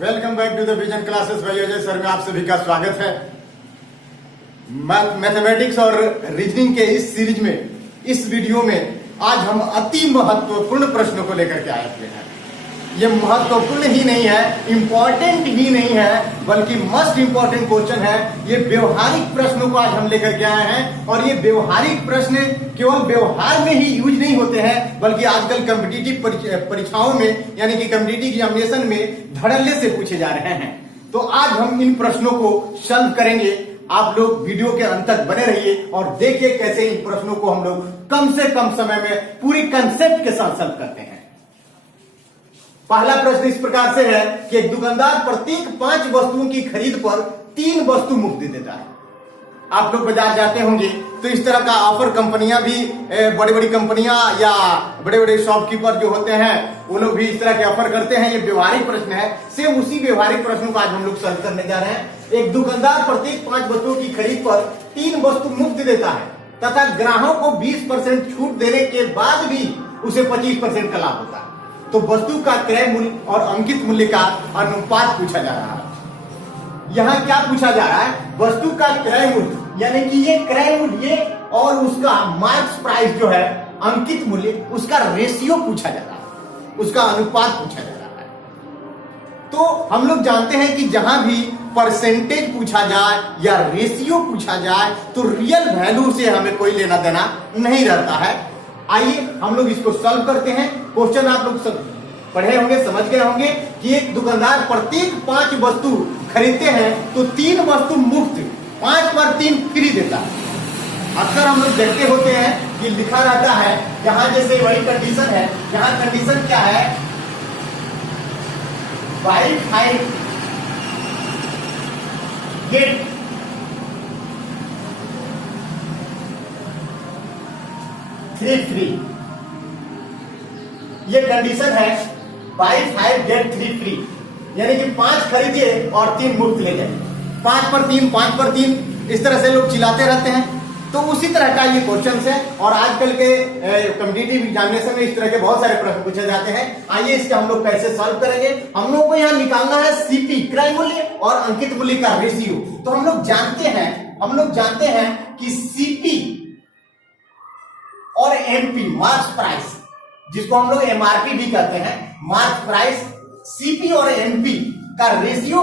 Welcome back to the vision classes भाई Ajay sir में आप सभी का स्वागत है। मैथमेटिक्स और रीजनिंग के इस सीरीज में इस वीडियो में आज हम अति महत्वपूर्ण प्रश्नों को लेकर के आए हुए हैं। ये महत्वपूर्ण ही नहीं है, इंपॉर्टेंट ही नहीं है, बल्कि मोस्ट इंपॉर्टेंट क्वेश्चन है। ये व्यवहारिक प्रश्नों को आज हम लेकर के आए हैं और ये व्यवहारिक प्रश्न केवल व्यवहार में ही यूज नहीं होते हैं, बल्कि आजकल कॉम्पिटिटिव परीक्षाओं में यानी कि कॉम्पिटिटिव एग्जामिनेशन में धड़ल्ले से पूछे जा रहे हैं। तो आज हम इन प्रश्नों को सॉल्व करेंगे। आप लोग वीडियो के अंत तक बने रहिए और देखिए कैसे इन प्रश्नों को हम लोग कम से कम समय में पूरी कंसेप्ट के साथ सॉल्व करते हैं। पहला प्रश्न इस प्रकार से है कि एक दुकानदार प्रत्येक 5 वस्तुओं की खरीद पर 3 वस्तु मुफ्त दे देता है। आप लोग बाजार जाते होंगे तो इस तरह का ऑफर कंपनियां भी, बड़ी बड़ी कंपनियां या बड़े बड़े शॉपकीपर जो होते हैं वो लोग भी इस तरह के ऑफर करते हैं। ये व्यवहारिक प्रश्न है। सेम उसी व्यवहारिक प्रश्न को आज हम लोग सॉल्व करने जा रहे हैं। एक दुकानदार प्रत्येक 5 वस्तुओं की खरीद पर 3 वस्तु मुफ्त देता है तथा ग्राहक को 20% छूट देने के बाद भी उसे 25% का लाभ होता है। तो वस्तु का क्रय मूल्य और अंकित मूल्य का अनुपात पूछा जा रहा है। यहाँ क्या पूछा जा रहा है? वस्तु का क्रय मूल्य यानी कि ये क्रय मूल्य और उसका मार्क्स प्राइस जो है अंकित मूल्य, उसका रेशियो पूछा जा रहा है, उसका अनुपात पूछा जा रहा है। तो हम लोग जानते हैं कि जहां भी परसेंटेज पूछा जाए या रेशियो पूछा जाए तो रियल वैल्यू से हमें कोई लेना देना नहीं रहता है। आइए हम लोग इसको सॉल्व करते हैं। क्वेश्चन आप लोग सब पढ़े होंगे, समझ गए होंगे कि एक दुकानदार प्रत्येक 5 वस्तु खरीदते हैं तो 3 वस्तु मुफ्त, 5 पर 3 फ्री देता है। अक्सर हम लोग देखते होते हैं कि लिखा रहता है, यहां जैसे वही कंडीशन है। यहां कंडीशन क्या है? Buy 5 get 3 free. ये कंडीशन है, बाय 5 गेट 3 फ्री, यानी कि 5 खरीदिए और 3 मुफ्त ले जाइए। 5 पर 3, 5 पर 3, इस तरह से लोग चिल्लाते रहते हैं। तो उसी तरह का ये क्वेश्चन है और आजकल के कॉम्पिटिटिव एग्जामिनेशन में इस तरह के बहुत सारे प्रश्न पूछे जाते हैं। आइए इसके हम लोग कैसे सॉल्व करेंगे। हम लोग को यहाँ निकालना है सीपी क्रय मूल्य और अंकित मूल्य का रेशियो। तो हम लोग जानते हैं कि सीपी और एमपी मार्क्स प्राइस, जिसको हम लोग एमआरपी भी कहते हैं, मार्क्स प्राइस, सीपी और एमपी का रेशियो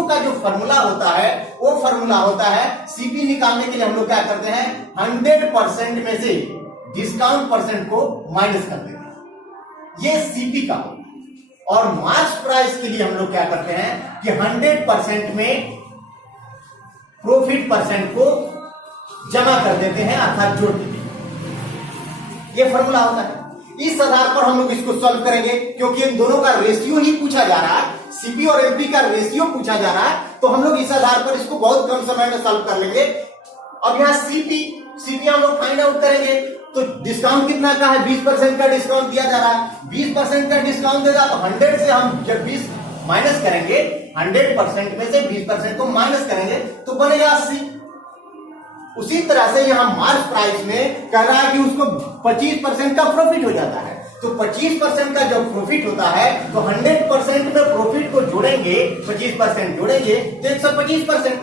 का जो फॉर्मूला होता है वो फॉर्मूला होता है, सीपी निकालने के लिए हम लोग क्या करते हैं, 100% में से डिस्काउंट परसेंट को माइनस कर देते हैं। ये सीपी का होता है। और मार्क्स प्राइस के लिए हम लोग क्या करते हैं कि 100% में प्रॉफिट परसेंट को जमा कर देते हैं, अर्थात जोड़ देते हैं। ये फॉर्मूला होता है। इस आधार पर हम लोग इसको सॉल्व करेंगे, क्योंकि इन दोनों का रेशियो ही पूछा जा रहा है, सीपी और एमपी का रेशियो पूछा जा रहा है। तो हम लोग इस आधार पर इसको बहुत कम समय में सॉल्व कर लेंगे। अब यहाँ सीपी हम लोग फाइंड आउट करेंगे। तो डिस्काउंट कितना का है? 20% का डिस्काउंट दिया जा रहा है। 20% का डिस्काउंट देगा तो 100 से हम जब 20 माइनस करेंगे, 100% में से 20% को माइनस करेंगे तो बनेगा 80। उसी तरह से यहां मार्क्स प्राइस में कह रहा है कि उसको 25% का प्रॉफिट हो जाता है। तो 25% का जब प्रॉफिट होता है तो 100% में प्रॉफिट को जोड़ेंगे, 25% जोड़ेंगे तो 125%,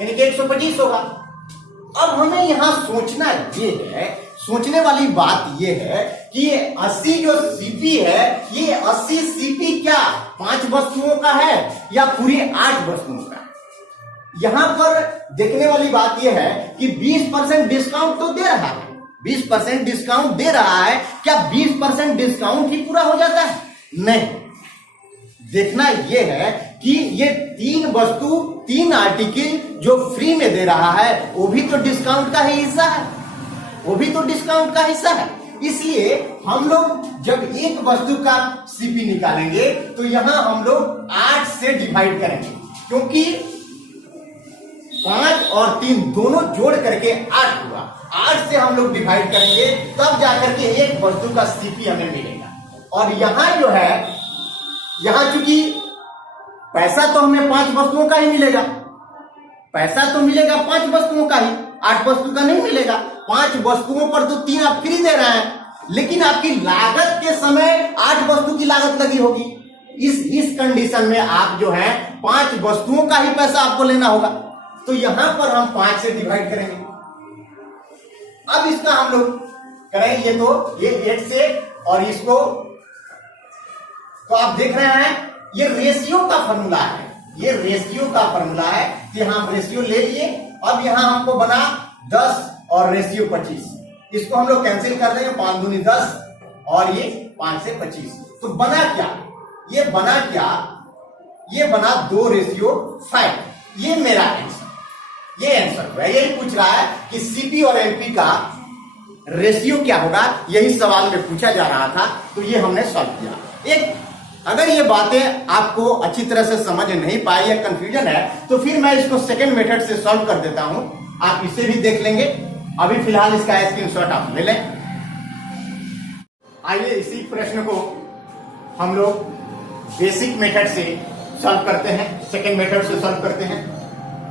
यानी कि 125 होगा। अब हमें यहां सोचना ये है, सोचने वाली बात ये है कि ये 80 जो सीपी है, ये 80 सीपी क्या 5 वस्तुओं का है या पूरी 8 वस्तुओं का है? यहां पर देखने वाली बात यह है कि 20% डिस्काउंट तो दे रहा है, 20% डिस्काउंट दे रहा है। क्या 20% डिस्काउंट ही पूरा हो जाता है? नहीं। देखना यह है कि ये 3 वस्तु, 3 आर्टिकल जो फ्री में दे रहा है वो भी तो डिस्काउंट का ही हिस्सा है, वो भी तो डिस्काउंट का हिस्सा है। इसलिए हम लोग जब एक वस्तु का सीपी निकालेंगे तो यहां हम लोग 8 से डिवाइड करेंगे, क्योंकि 5 और 3 दोनों जोड़ करके 8 हुआ। 8 से हम लोग डिवाइड करेंगे तब जाकर के एक वस्तु का सीपी हमें मिलेगा। और यहां जो है, यहां चूंकि पैसा तो हमें 5 वस्तुओं का ही मिलेगा, पैसा तो मिलेगा 5 वस्तुओं का ही, 8 वस्तु का नहीं मिलेगा। 5 वस्तुओं पर तो 3 आप फ्री दे रहे हैं, लेकिन आपकी लागत के समय 8 वस्तु की लागत लगी होगी, इस कंडीशन में आप जो है 5 वस्तुओं का ही पैसा आपको लेना होगा, तो यहां पर हम 5 से डिवाइड करेंगे। अब इसका हम लोग करें, ये 8 से और इसको, तो आप देख रहे हैं ये रेशियो का फॉर्मूला है, ये रेशियो का फॉर्मूला है कि हम रेशियो ले लिए। अब यहां हमको बना 10 और रेशियो 25, इसको हम लोग कैंसिल कर देंगे, 5 दूनी 10 और ये 5 से 25, तो बना क्या, ये बना क्या, ये बना 2:5। ये मेरा आंसर, ये आंसर है। यही पूछ रहा है कि सीपी और एमपी का रेशियो क्या होगा, यही सवाल में पूछा जा रहा था, तो ये हमने सॉल्व किया। एक अगर ये बातें आपको अच्छी तरह से समझ नहीं पाए या कंफ्यूजन है, तो फिर मैं इसको सेकंड मेथड से सॉल्व कर देता हूं, आप इसे भी देख लेंगे। अभी फिलहाल इसका स्क्रीनशॉट आप ले लें। आइए इसी प्रश्न को हम लोग बेसिक मेथड से सॉल्व करते हैं, सेकंड मेथड से सॉल्व करते हैं।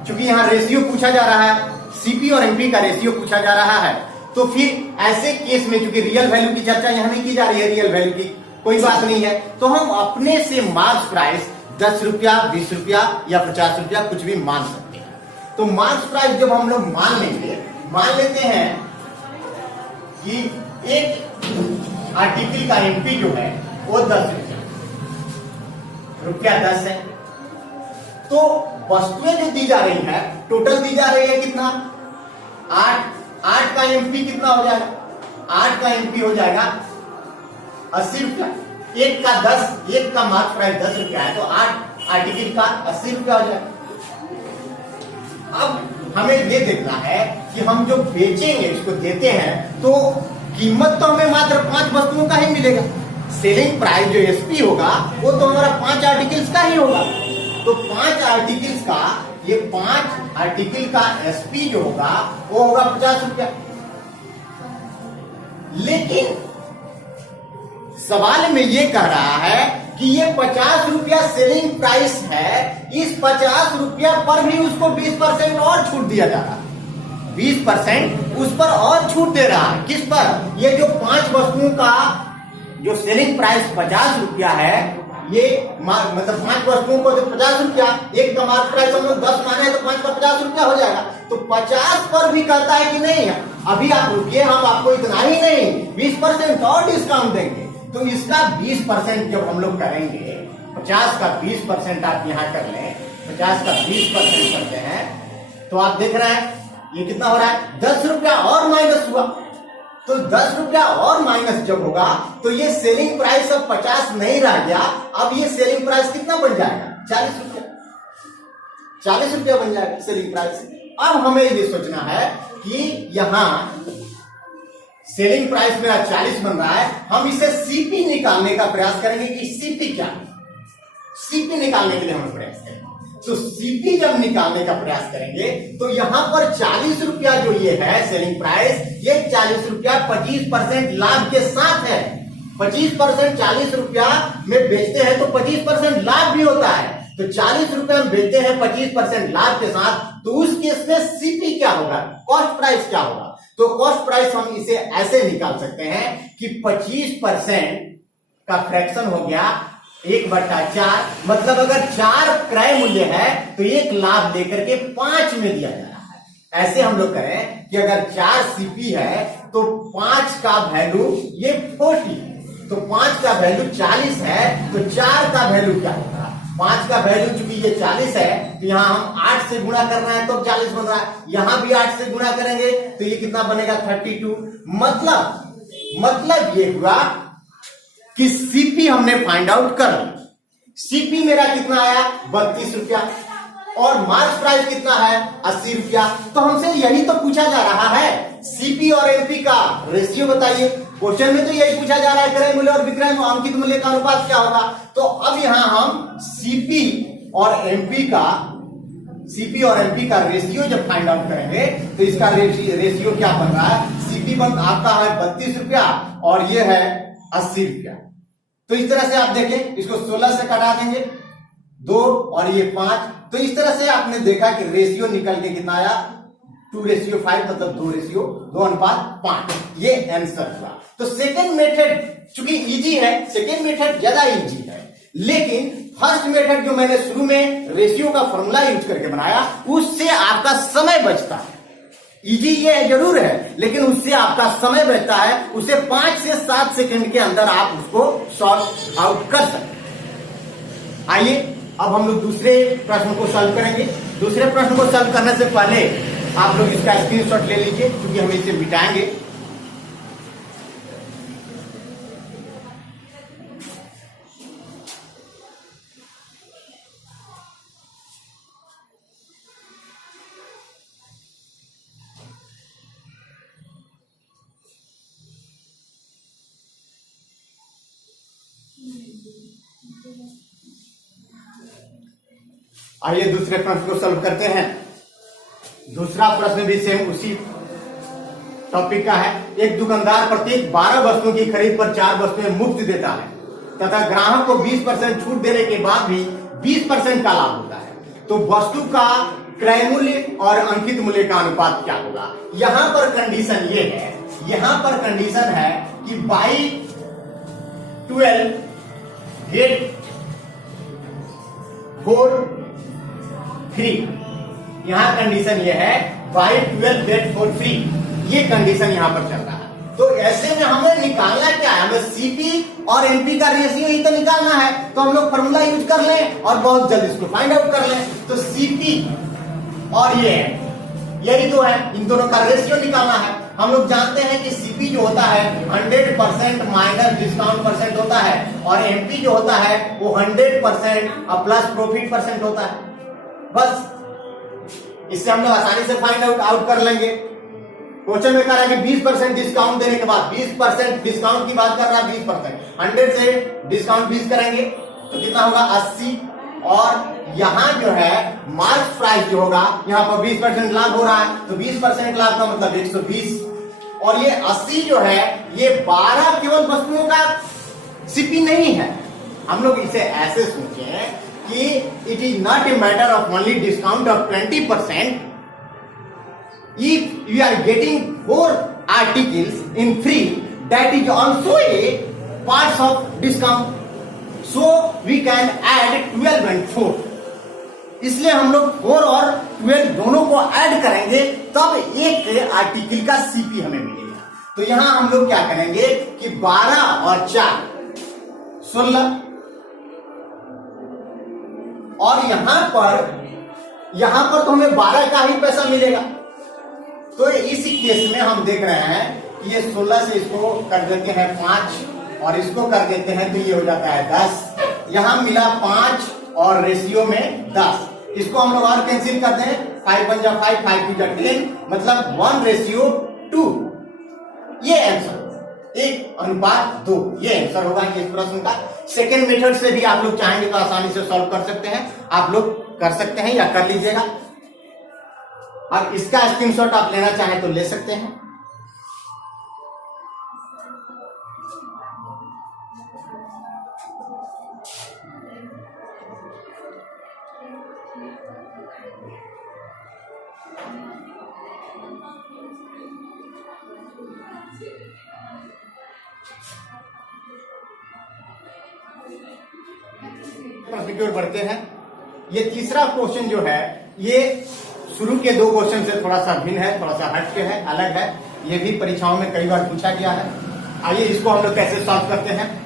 क्योंकि यहां रेशियो पूछा जा रहा है, सीपी और एमपी का रेशियो पूछा जा रहा है, तो फिर ऐसे केस में चूंकि रियल वैल्यू की चर्चा यहां नहीं की जा रही है, रियल वैल्यू की कोई बात नहीं है, तो हम अपने से मार्क्स प्राइस 10 रुपया, 20 रुपया या 50 रुपया कुछ भी मान सकते हैं। तो मार्क्स प्राइस जब हम लोग मान लेंगे, मान लेते हैं कि एक आर्टिकल का एमपी जो है वो 10 रुपया 10 है, तो वस्तुएं जो दी जा रही है टोटल दी जा रही है कितना, 8 का एमपी कितना हो जाएगा, 8 का एमपी हो जाएगा 80 रुपया। एक का 10, एक का मार्क्स प्राइस 10 रुपया है, तो 8 आर्टिकल का 80 रुपया हो जाएगा। अब हमें ये देखना है कि हम जो बेचेंगे, इसको देते हैं, तो कीमत तो हमें मात्र 5 वस्तुओं का ही मिलेगा। सेलिंग प्राइस जो एसपी होगा वो तो हमारा 5 आर्टिकल्स का ही होगा। तो 5 आर्टिकल्स का, ये 5 आर्टिकल का एसपी जो होगा वो होगा 50 रुपया। लेकिन सवाल में ये कह रहा है कि ये 50 रुपया सेलिंग प्राइस है, इस 50 रुपया पर भी उसको 20% और छूट दिया जा रहा है, 20% उस पर और छूट दे रहा है। किस पर, ये जो 5 वस्तुओं का जो सेलिंग प्राइस 50 रुपया है, ये मतलब 5 वस्तुओं को जो 50 रुपया, एक का मार्केट प्राइस हम लोग 10 माने तो 5 का 50 रुपया हो जाएगा, तो 50 पर भी कहता है कि नहीं अभी आप रुकिए, हम आपको इतना ही नहीं 20% और डिस्काउंट देंगे। तो इसका 20% जब हम लोग करेंगे, 50 का 20% आप यहां कर लें, 50 का 20% करते हैं, तो आप देख रहे हैं ये कितना हो रहा है, 10 रुपया और माइनस हुआ। तो 10 रुपया और माइनस जब होगा तो ये सेलिंग प्राइस अब 50 नहीं रह गया, अब ये सेलिंग प्राइस कितना बन जाएगा, 40 रुपया, 40 रुपया बन जाएगा सेलिंग प्राइस। अब हमें ये सोचना है कि यहां सेलिंग प्राइस मेरा 40 बन रहा है, हम इसे सीपी निकालने का प्रयास करेंगे कि सीपी क्या है। सीपी निकालने के लिए हम प्रयास करेंगे, तो सीपी जब निकालने का प्रयास करेंगे तो यहां पर 40 रुपया जो ये है सेलिंग प्राइस, ये 40 रुपया 25% लाभ के साथ है। 25% 40 रुपया में बेचते हैं तो 25% लाभ भी होता है, तो 40 रुपया में बेचते हैं 25% लाभ के साथ, तो उस केस में सीपी क्या होगा, कॉस्ट प्राइस क्या होगा। तो कॉस्ट प्राइस हम इसे ऐसे निकाल सकते हैं कि 25% का फ्रैक्शन हो गया 1/4, मतलब अगर 4 क्रय मूल्य है तो 1 लाभ लेकर के 5 में दिया जा रहा है। ऐसे हम लोग करें कि अगर 4 सीपी है तो 5 का वैल्यू ये 40, तो 5 का वैल्यू 40 है, तो 4 का वैल्यू क्या होगा, 5 का वैल्यू चूंकि ये 40 है, तो यहां हम 8 से गुणा कर रहे हैं तो 40 बन रहा है, यहां भी 8 से गुणा करेंगे तो ये कितना बनेगा 32। मतलब ये हुआ कि सीपी हमने फाइंड आउट कर लिया। सीपी मेरा कितना आया 32 रुपया और मार्क्स प्राइस कितना है 80 रुपया। तो हमसे यही तो पूछा जा रहा है, सीपी और एमपी का रेशियो बताइए। क्वेश्चन में तो यही पूछा जा रहा है क्रय मूल्य और विक्रय अंकित मूल्य का अनुपात क्या होगा। तो अब यहां हम सीपी और एमपी का रेशियो जब फाइंड आउट करेंगे तो इसका रेशियो क्या बन रहा है, सीपी बन आपका है 32 रुपया और ये है 80 रुपया। तो इस तरह से आप देखें, इसको 16 से कटा देंगे 2 और ये 5, तो इस तरह से आपने देखा कि रेशियो निकल के कितना आया 2:5, मतलब 2:2:5, ये आंसर हुआ। तो सेकेंड मेथड चूंकि इजी है, सेकेंड मेथड ज्यादा इजी है, लेकिन फर्स्ट मेथड जो मैंने शुरू में रेशियो का फॉर्मूला यूज करके बनाया, उससे आपका समय बचता है। इजी ये जरूर है, लेकिन उससे आपका समय बचता है। उसे 5 से 7 सेकंड के अंदर आप उसको सॉल्व आउट कर सकते हैं। आइए अब हम लोग दूसरे प्रश्न को सॉल्व करेंगे। दूसरे प्रश्न को सॉल्व करने से पहले आप लोग इसका स्क्रीनशॉट ले लीजिए, क्योंकि हम इसे मिटाएंगे। आइए दूसरे प्रश्न को सॉल्व करते हैं। दूसरा प्रश्न भी सेम उसी टॉपिक का है। एक दुकानदार प्रत्येक 12 वस्तुओं की खरीद पर 4 वस्तुएं मुफ्त देता है तथा ग्राहक को 20% छूट देने के बाद भी 20% का लाभ होता है, तो वस्तु का क्रय मूल्य और अंकित मूल्य का अनुपात क्या होगा? यहां पर कंडीशन ये है, यहां पर कंडीशन है कि बाई 12 गेट 4 3। यहां कंडीशन ये है बाई 12 गेट 4 फ्री। ये कंडीशन यहां पर चल रहा है। तो ऐसे में हमें निकालना क्या है? हमें सीपी और एनपी का रेशियो ही तो निकालना है। तो हम लोग फॉर्मूला यूज कर लें और बहुत जल्द इसको फाइंड आउट कर लें। तो सीपी और ये यही तो है, इन दोनों का रेशियो निकालना है। हम लोग जानते हैं कि सीपी जो होता है 100% माइनस डिस्काउंट परसेंट होता है, और एमपी जो होता है वो 100% प्लस प्रॉफिट परसेंट होता है। बस इससे हम लोग आसानी से फाइंड आउट कर लेंगे। क्वेश्चन में कह रहा है कि 20% डिस्काउंट देने के बाद, 20% डिस्काउंट की बात कर रहा है, 20% 100 से डिस्काउंट 20 करेंगे तो कितना होगा? 80। और यहां जो है मार्क प्राइस जो होगा, यहां पर 20% लाभ हो रहा है, तो 20% लाभ का मतलब 120। और ये 80 जो है ये 12 केवल वस्तुओं का सीपी नहीं है। हम लोग इसे ऐसे सोचे कि it is not a matter of only discount of 20%. If you are getting 4 articles in free, that is also a part of discount. So we can add 12 and 4. इसलिए हम लोग 4 और 12 दोनों को ऐड करेंगे, तब एक आर्टिकल का सीपी हमें मिलेगा। तो यहां हम लोग क्या करेंगे कि 12 और 4 16, और यहां पर तो हमें 12 का ही पैसा मिलेगा। तो इसी केस में हम देख रहे हैं कि ये 16 से इसको कर देते हैं 5 और इसको कर देते हैं, तो ये हो जाता है 10। यहां मिला 5 और रेशियो में 10। इसको हम लोग और कैंसिल करते हैं, 5 1 जा 5, 5 2 जा 10, मतलब 1:2। ये आंसर 1:2, ये आंसर होगा इस प्रश्न का। सेकेंड मेथड से भी आप लोग चाहेंगे तो आसानी से सॉल्व कर सकते हैं। आप लोग कर सकते हैं या कर लीजिएगा। और इसका स्क्रीनशॉट आप लेना चाहें तो ले सकते हैं। प्रश्न की ओर बढ़ते हैं। ये तीसरा क्वेश्चन जो है ये शुरू के 2 क्वेश्चन से थोड़ा सा भिन्न है, थोड़ा सा हटके है, अलग है। ये भी परीक्षाओं में कई बार पूछा गया है। आइए इसको हम लोग कैसे सॉल्व करते हैं।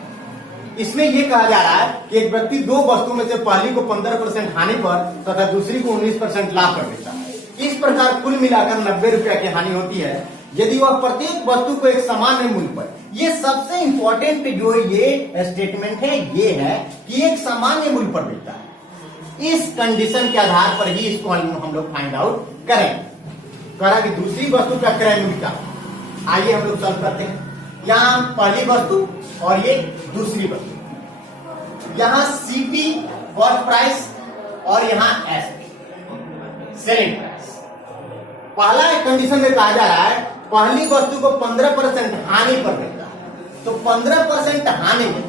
इसमें यह कहा जा रहा है कि एक व्यक्ति 2 वस्तुओं में से पहली को 15% हानि पर तथा दूसरी को 19% लाभ कर देता है। इस प्रकार कुल मिलाकर 90 रुपया की हानि होती है यदि वह प्रत्येक वस्तु को एक सामान्य मूल्य पर। ये सबसे इंपॉर्टेंट जो ये स्टेटमेंट है ये है कि एक सामान्य मूल्य पर बेचता है। इस कंडीशन के आधार पर ही इसको हम लोग फाइंड आउट करें। कहा कि दूसरी वस्तु का क्रय मूल्य क्या। आइए हम लोग सॉल्व करते हैं। यहां पहली वस्तु और ये दूसरी वस्तु, यहां सीपी कॉस्ट प्राइस और यहां एसपी सेलिंग प्राइस। पहला कंडीशन में कहा जा रहा है पहली वस्तु को 15% हानि पर देता है। तो 15% हानि में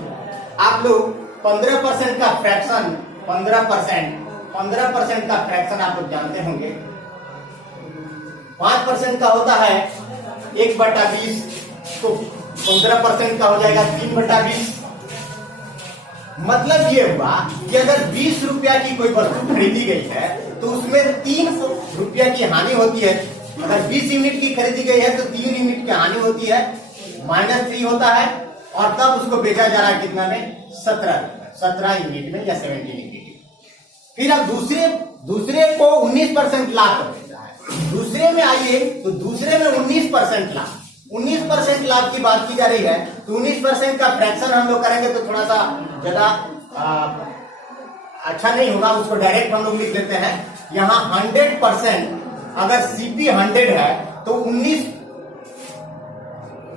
आप लोग 15% का फ्रैक्शन 15% का फ्रैक्शन आप लोग जानते होंगे। 5% का होता है 1/20, तो 15% का हो जाएगा 3/20 मतलब ये हुआ कि अगर 20 रुपया की कोई वस्तु खरीदी गई है तो उसमें 3 रुपया की हानि होती है। अगर 20 यूनिट की खरीदी गई है तो 3 यूनिट की हानि होती है, -3 होता है, और तब उसको बेचा जा रहा है कितना में, 17 यूनिट में या 17 यूनिट। फिर अब दूसरे को 19% लाभ कर देता है। दूसरे में आइए तो दूसरे में 19% लाभ, 19% लाभ की बात की जा रही है। तो 19% का फ्रैक्शन हम लोग करेंगे तो थोड़ा सा ज्यादा अच्छा नहीं होगा, उसको डायरेक्ट हम लोग लिख देते हैं। यहाँ 100% अगर CP 100 है तो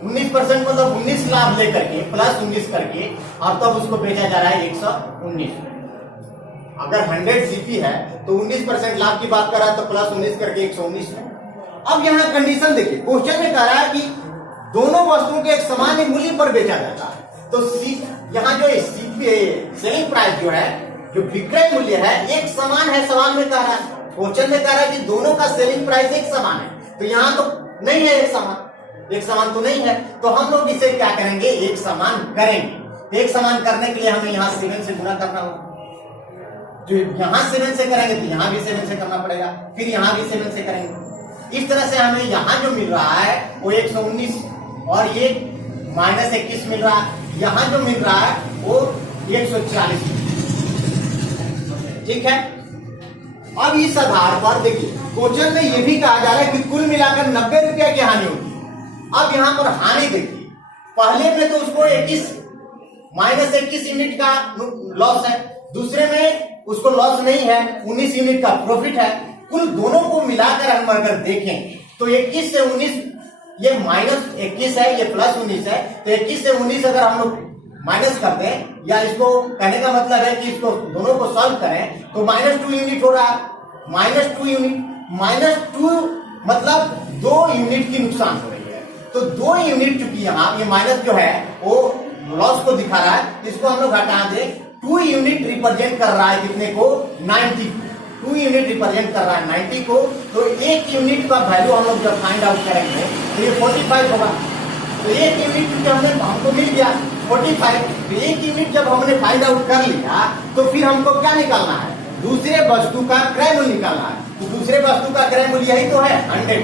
19% मतलब 19 लाभ लेकर के प्लस 19 करके, और तब उसको बेचा जा रहा है 119। अगर 100 CP है तो 19% लाभ की बात कर रहा है तो प्लस 19 करके 119 में। अब यहाँ कंडीशन देखिए, क्वेश्चन में कह रहा है कि दोनों वस्तुओं के एक समान मूल्य पर बेचा जाता है। तो यहाँ जो CP सेलिंग प्राइस जो है, जो विक्रय मूल्य है, एक समान है। सवाल में कह रहा है, क्वेश्चन में कह रहा है कि दोनों का सेलिंग प्राइस एक समान है। तो यहाँ तो नहीं है एक समान तो नहीं है। तो हम लोग इसे क्या करेंगे, एक समान करेंगे। एक समान करने के लिए हमें यहाँ 7 से गुणा करना होगा। जो यहाँ 7 से करेंगे तो यहाँ भी 7 से करना पड़ेगा, फिर यहाँ भी 7 से करेंगे। इस तरह से हमें यहाँ जो मिल रहा है वो 119 और ये -21 मिल रहा है। यहाँ जो मिल रहा है वो 140। ठीक है। अब इस आधार पर देखिए, क्वेश्चन में ये भी कहा जा रहा है कि कुल मिलाकर 90 रुपया की हानि होगी। अब यहाँ पर हानि देखिए, पहले में तो उसको -21 यूनिट का लॉस है, दूसरे में उसको लॉस नहीं है, 19 यूनिट का प्रॉफिट है। कुल दोनों को मिलाकर हम अगर देखें तो 21 से 19, ये -21 है, ये +19 है। तो 21 से 19 अगर हम लोग माइनस कर दें, या इसको कहने का मतलब है कि इसको दोनों को सॉल्व करें तो -2 यूनिट हो रहा है। -2 यूनिट, -2 मतलब 2 यूनिट की नुकसान हो रही है। तो 2 यूनिट चूंकि यहाँ ये माइनस जो है वो लॉस को दिखा रहा है, इसको हम लोग हटा दें। 2 यूनिट रिप्रेजेंट कर रहा है कितने को, 90। 2 यूनिट रिप्रेजेंट कर रहा है 90 को। तो 1 यूनिट का वैल्यू हम लोग जब फाइंड आउट करेंगे तो ये 45 होगा। तो 1 यूनिट क्योंकि हमको मिल गया 45। तो 1 यूनिट जब हमने फाइंड आउट कर लिया तो फिर हमको क्या निकालना है, दूसरे वस्तु का क्रय मूल्य निकालना है। तो दूसरे वस्तु का क्रय मूल्य यही तो है 100।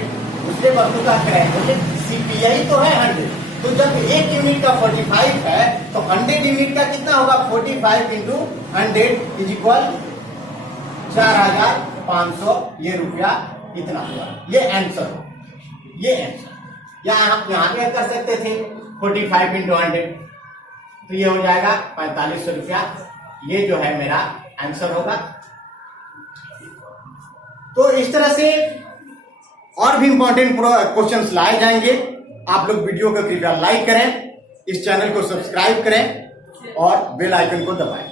दूसरे वस्तु का क्रय मूल्य CP यही तो है 100। तो जब 1 यूनिट का 45 है तो 100 यूनिट का कितना होगा, 45 इंटू 100 इज इक्वल 4500। ये रुपया इतना हुआ। ये आंसर, ये आंसर। या आप यहाँ पे कर सकते थे 45 इंटू 100, तो ये हो जाएगा 4500 रुपया। ये जो है मेरा आंसर होगा। तो इस तरह से और भी इंपॉर्टेंट क्वेश्चंस लाए जाएंगे। आप लोग वीडियो को कृपया लाइक करें, इस चैनल को सब्सक्राइब करें और बेल आइकन को दबाएं।